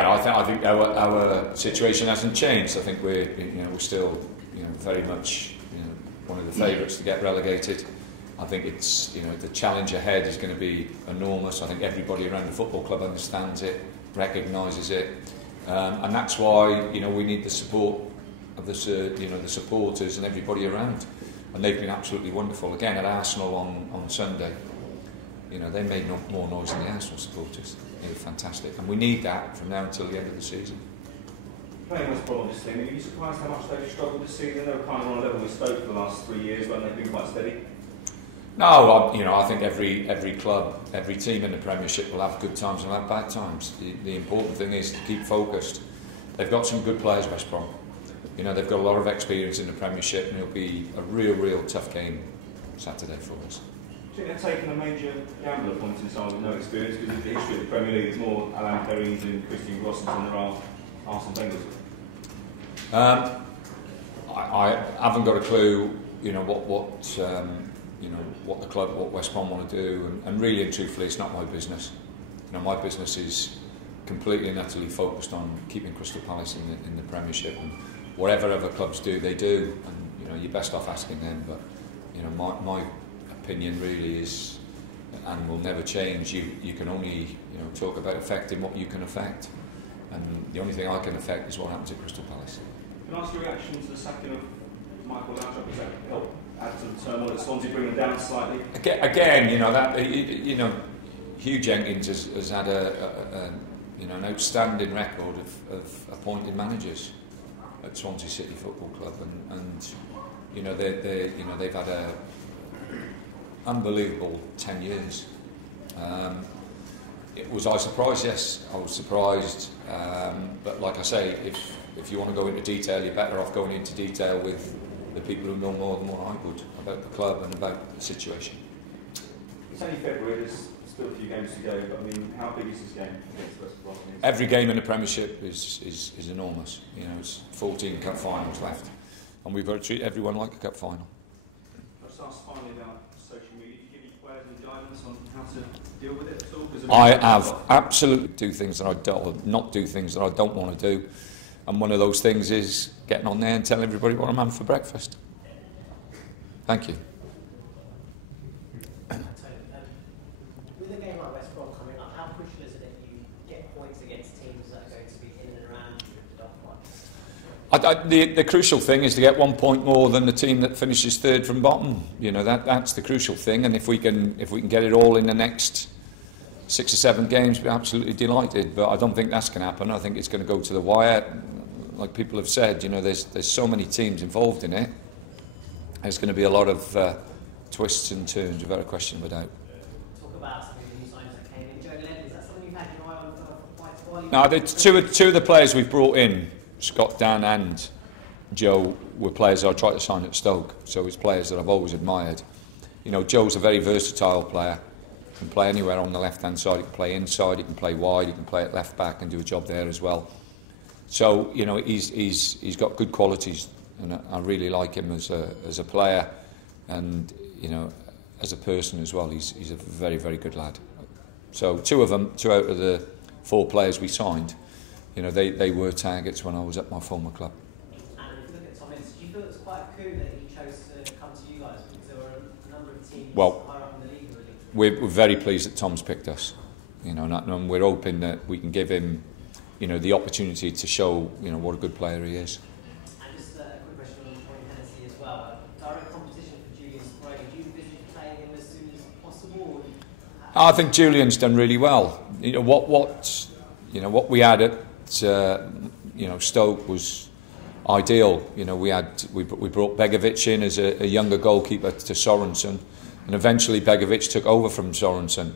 I think our situation hasn't changed. I think we're still very much one of the favourites to get relegated. I think it's the challenge ahead is going to be enormous. I think everybody around the football club understands it, recognises it, and that's why we need the support of the supporters and everybody around. And they've been absolutely wonderful. Again at Arsenal on Sunday, they made more noise than the Arsenal supporters. They were fantastic, and we need that from now until the end of the season. Playing West Brom, obviously, are you surprised how much they've struggled this season? They were kind of on a level with Stoke for the last 3 years, but they've been quite steady. No, I think every club, every team in the Premiership will have good times and have bad times. The important thing is to keep focused. They've got some good players, West Brom. They've got a lot of experience in the Premiership, and it'll be a real tough game Saturday for us. Do you think they're taking a major gamble at points in time with no experience? Because the history of the Premier League is more Alan Perrins and Christian Grossens than there are Arsene Wenger's. I haven't got a clue, what the club, what West Brom want to do, and really and truthfully, it's not my business. My business is completely and utterly focused on keeping Crystal Palace in the Premiership, and whatever other clubs do, they do, and you're best off asking them. But my opinion really is, and will never change. You can only talk about affecting what you can affect, and the only thing I can affect is what happens at Crystal Palace. Can I ask your reaction to the sacking of Michael Laudrup? Does that help add to the turmoil at Swansea, bring them down slightly? Again, Hugh Jenkins has had an outstanding record of appointing managers at Swansea City Football Club, and they've had a unbelievable 10 years. Was I surprised? Yes, I was surprised. But like I say, if you want to go into detail, you're better off going into detail with the people who know more than what I would about the club and about the situation. It's only February, there's still a few games to go, but how big is this game against West Brom? Every game in the Premiership is enormous. It's 14 cup finals left, and we've got to treat everyone like a cup final. I'll just ask finally about social media. Do you give your players any guidance on how to deal with it at all? I have absolutely do things that I not do things that I don't want to do, and one of those things is getting on there and telling everybody what I'm having for breakfast. Thank you. With a game like West Brom coming up, how crucial is it that you get points against teams that are going to be in and around the top one? The crucial thing is to get 1 point more than the team that finishes third from bottom. That's the crucial thing, and if we can get it all in the next 6 or 7 games, we're absolutely delighted. But I don't think that's going to happen. I think it's going to go to the wire. Like people have said, there's so many teams involved in it. There's going to be a lot of twists and turns, without a question of a doubt. Talk about some of the new signings that came in. Joe Lennon, is that something you've had your eye on for quite a while? No, two of the players we've brought in, Scott, Dan and Joe, were players I tried to sign at Stoke. So it's players that I've always admired. Joe's a very versatile player. He can play anywhere on the left-hand side. He can play inside. He can play wide. He can play at left back and do a job there as well. So he's got good qualities, and I really like him as a player, and as a person as well. He's a very good lad. So two out of the 4 players we signed, they were targets when I was at my former club. And if you look at Tom Ince, do you feel it's quite a coup that he chose to come to you guys, because there were a number of teams higher up in the league already? We're very pleased that Tom's picked us, and we're hoping that we can give him the opportunity to show what a good player he is. And just a quick question on Hennessy as well. Direct competition for Julian Sprague. Do you envision playing him as soon as possible? I think Julian's done really well. What we had at Stoke was ideal. We brought Begovic in as a younger goalkeeper to Sorensen, and eventually Begovic took over from Sorensen,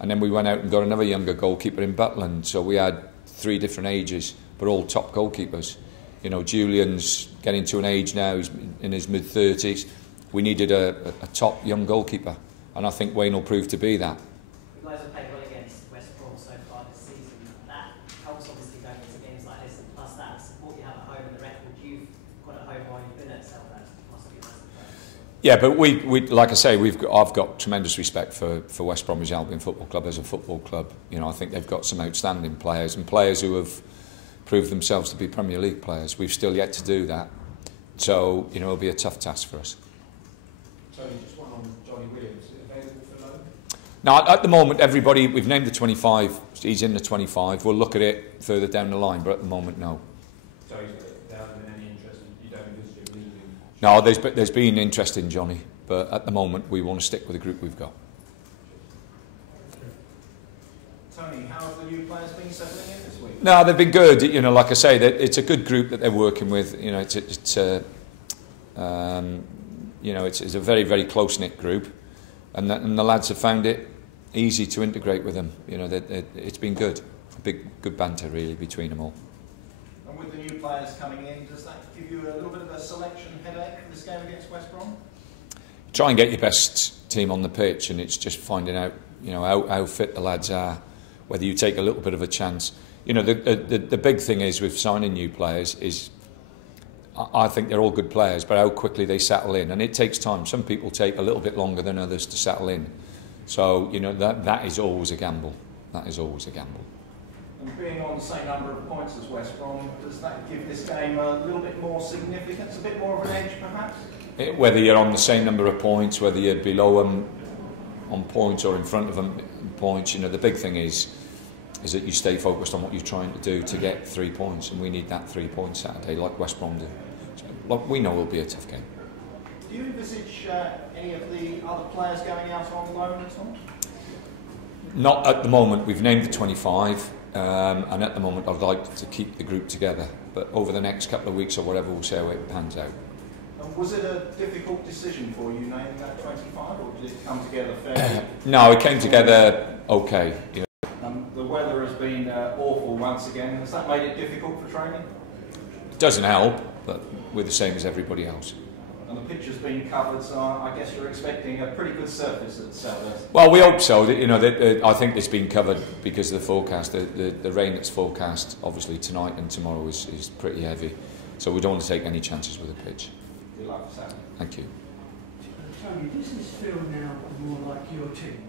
and then we went out and got another younger goalkeeper in Butland. So we had 3 different ages, but all top goalkeepers. Julian's getting to an age now, he's in his mid-30s. We needed a top young goalkeeper, and I think Wayne will prove to be that. You guys have played well against West Brom so far this season. That helps obviously going into games like this, and plus that support you have at home and the record you've got at home while you've been at Selhurst must be nice to play. Yeah, but we like I say, I've got tremendous respect for West Bromwich Albion Football Club as a football club. You know, I think they've got some outstanding players and players who have proved themselves to be Premier League players. We've still yet to do that, so you know it'll be a tough task for us. Tony, just one on Johnny Williams. Is it available for loan? Now, at the moment, everybody we've named the 25. He's in the 25. We'll look at it further down the line, but at the moment, no. So there hasn't been any interest. You don't envisage him leaving? No, there's been interest in Johnny, but at the moment we want to stick with the group we've got. Tony, how have the new players been settling in this week? No, they've been good. You know, like I say, it's a good group that they're working with. You know, it's a very, very close-knit group, and the lads have found it easy to integrate with them. You know, it's been good. Good banter really between them all. And with the new players coming in, does that give you a little bit of a selection headache for this game against West Brom? Try and get your best team on the pitch, and it's just finding out, you know, how fit the lads are, whether you take a little bit of a chance. You know, the big thing is with signing new players is, I think they're all good players, but how quickly they settle in, and it takes time. Some people take a little bit longer than others to settle in. So, you know, that is always a gamble. That is always a gamble. And being on the same number of points as West Brom, does that give this game a little bit more significance, a bit more of an edge perhaps? Whether you're on the same number of points, whether you're below them on points or in front of them in points, you know, the big thing is that you stay focused on what you're trying to do to get 3 points, and we need that 3 points Saturday, like West Brom do. So, look, we know it'll be a tough game. Do you envisage any of the other players going out on loan at all? Not at the moment. We've named the 25, and at the moment I'd like to keep the group together. But over the next couple of weeks or whatever, we'll see how it pans out. And was it a difficult decision for you naming that 25, or did it come together fairly? No, it came together okay. You know. The weather has been awful once again. Has that made it difficult for training? It doesn't help, but we're the same as everybody else. And the pitch has been covered, so I guess you're expecting a pretty good surface at Selhurst. Well, we hope so. You know, I think it's been covered because of the forecast. The rain that's forecast, obviously tonight and tomorrow, is pretty heavy. So we don't want to take any chances with the pitch. Good luck for Saturday. Thank you. Tony, does this feel now more like your team